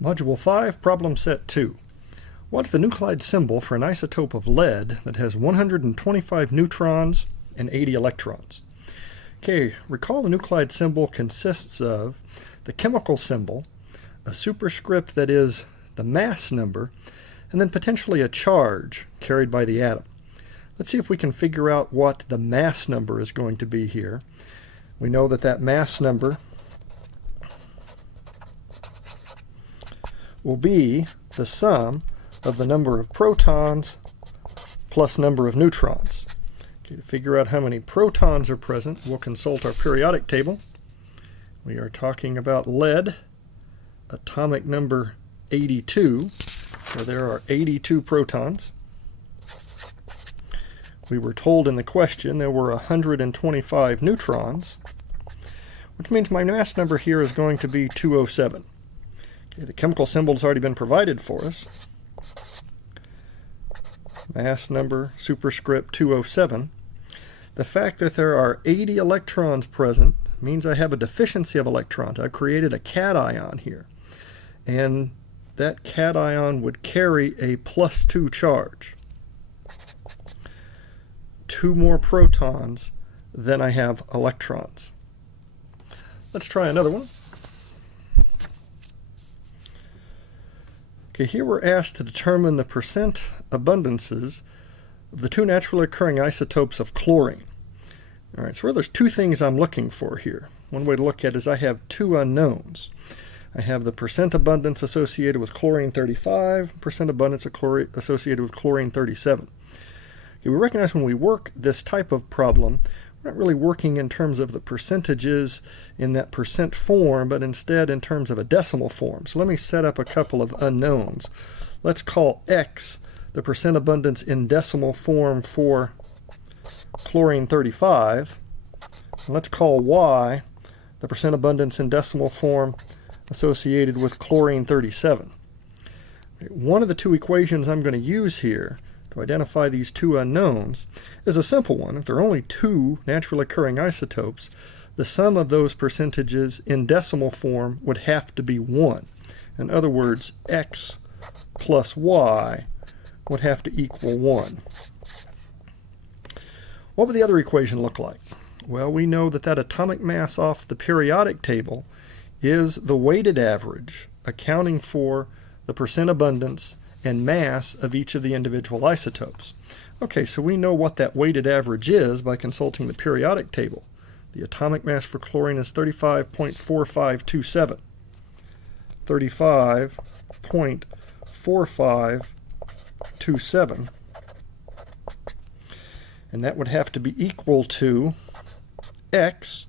Module 5, Problem Set 2. What's the nuclide symbol for an isotope of lead that has 125 neutrons and 80 electrons? Okay, recall the nuclide symbol consists of the chemical symbol, a superscript that is the mass number, and then potentially a charge carried by the atom. Let's see if we can figure out what the mass number is going to be here. We know that mass number will be the sum of the number of protons plus number of neutrons. Okay, to figure out how many protons are present, we'll consult our periodic table. We are talking about lead, atomic number 82, so there are 82 protons. We were told in the question there were 125 neutrons, which means my mass number here is going to be 207. Okay, the chemical symbol has already been provided for us. Mass number, superscript 207. The fact that there are 80 electrons present means I have a deficiency of electrons. I've created a cation here. And that cation would carry a +2 charge. 2 more protons than I have electrons. Let's try another one. Okay, here we're asked to determine the percent abundances of the 2 naturally occurring isotopes of chlorine. All right, so there's 2 things I'm looking for here. One way to look at it is I have 2 unknowns. I have the percent abundance associated with chlorine 35, percent abundance associated with chlorine 37. Okay, we recognize when we work this type of problem, we're not really working in terms of the percentages in that percent form, but instead in terms of a decimal form. So let me set up a couple of unknowns. Let's call X the percent abundance in decimal form for chlorine 35. And let's call Y the percent abundance in decimal form associated with chlorine 37. Okay, one of the 2 equations I'm going to use here to identify these 2 unknowns is a simple one. If there are only 2 naturally occurring isotopes, the sum of those percentages in decimal form would have to be 1. In other words, X plus Y would have to equal 1. What would the other equation look like? Well, we know that atomic mass off the periodic table is the weighted average, accounting for the percent abundance and mass of each of the individual isotopes. Okay, so we know what that weighted average is by consulting the periodic table. The atomic mass for chlorine is 35.4527. 35.4527. And that would have to be equal to X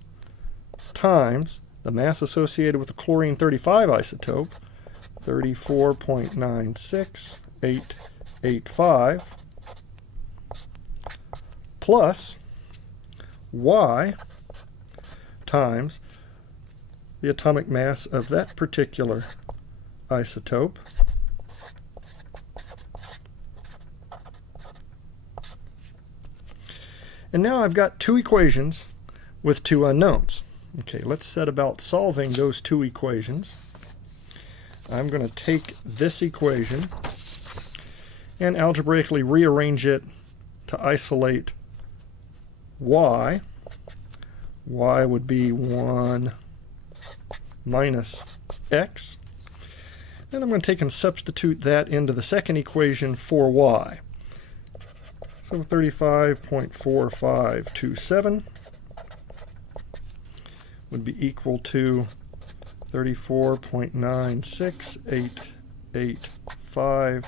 times the mass associated with the chlorine 35 isotope, 34.96885, plus Y times the atomic mass of that particular isotope, and now I've got 2 equations with 2 unknowns. Okay, let's set about solving those 2 equations. I'm going to take this equation and algebraically rearrange it to isolate Y. Y would be 1 minus X. And I'm going to take and substitute that into the second equation for Y. So 35.4527 would be equal to 34.96885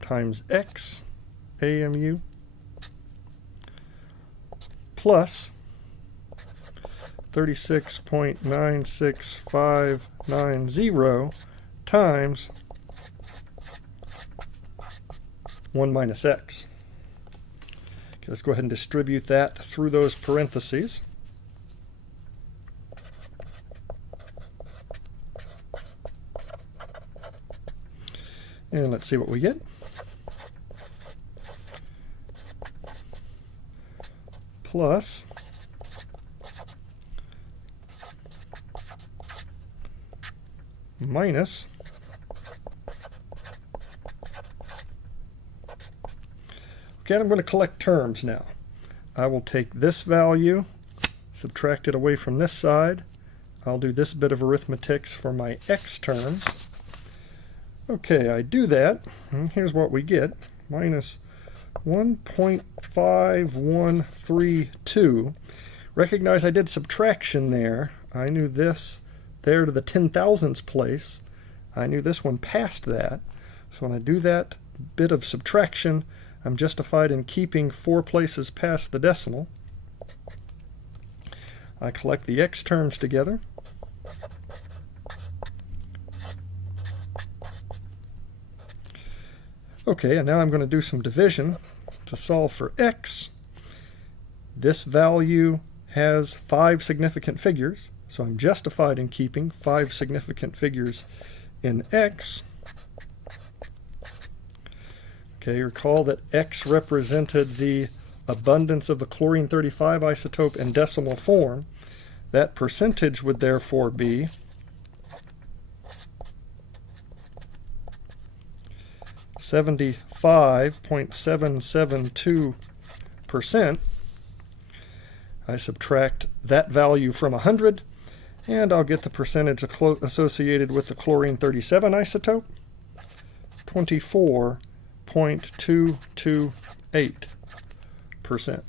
times X AMU plus 36.96590 times 1 minus X. Okay, let's go ahead and distribute that through those parentheses. And let's see what we get. Plus minus Okay, I'm going to collect terms now. I will take this value, subtract it away from this side. I'll do this bit of arithmetics for my x terms. Okay, I do that, and here's what we get. Minus 1.5132. Recognize I did subtraction there. I knew this there to the 10,000ths place. I knew this one passed that. So when I do that bit of subtraction, I'm justified in keeping 4 places past the decimal. I collect the x terms together. Okay, and now I'm going to do some division to solve for x. This value has 5 significant figures, so I'm justified in keeping 5 significant figures in x. Okay, recall that x represented the abundance of the chlorine-35 isotope in decimal form. That percentage would therefore be 75.772%. I subtract that value from 100, and I'll get the percentage associated with the chlorine-37 isotope, 24.228%.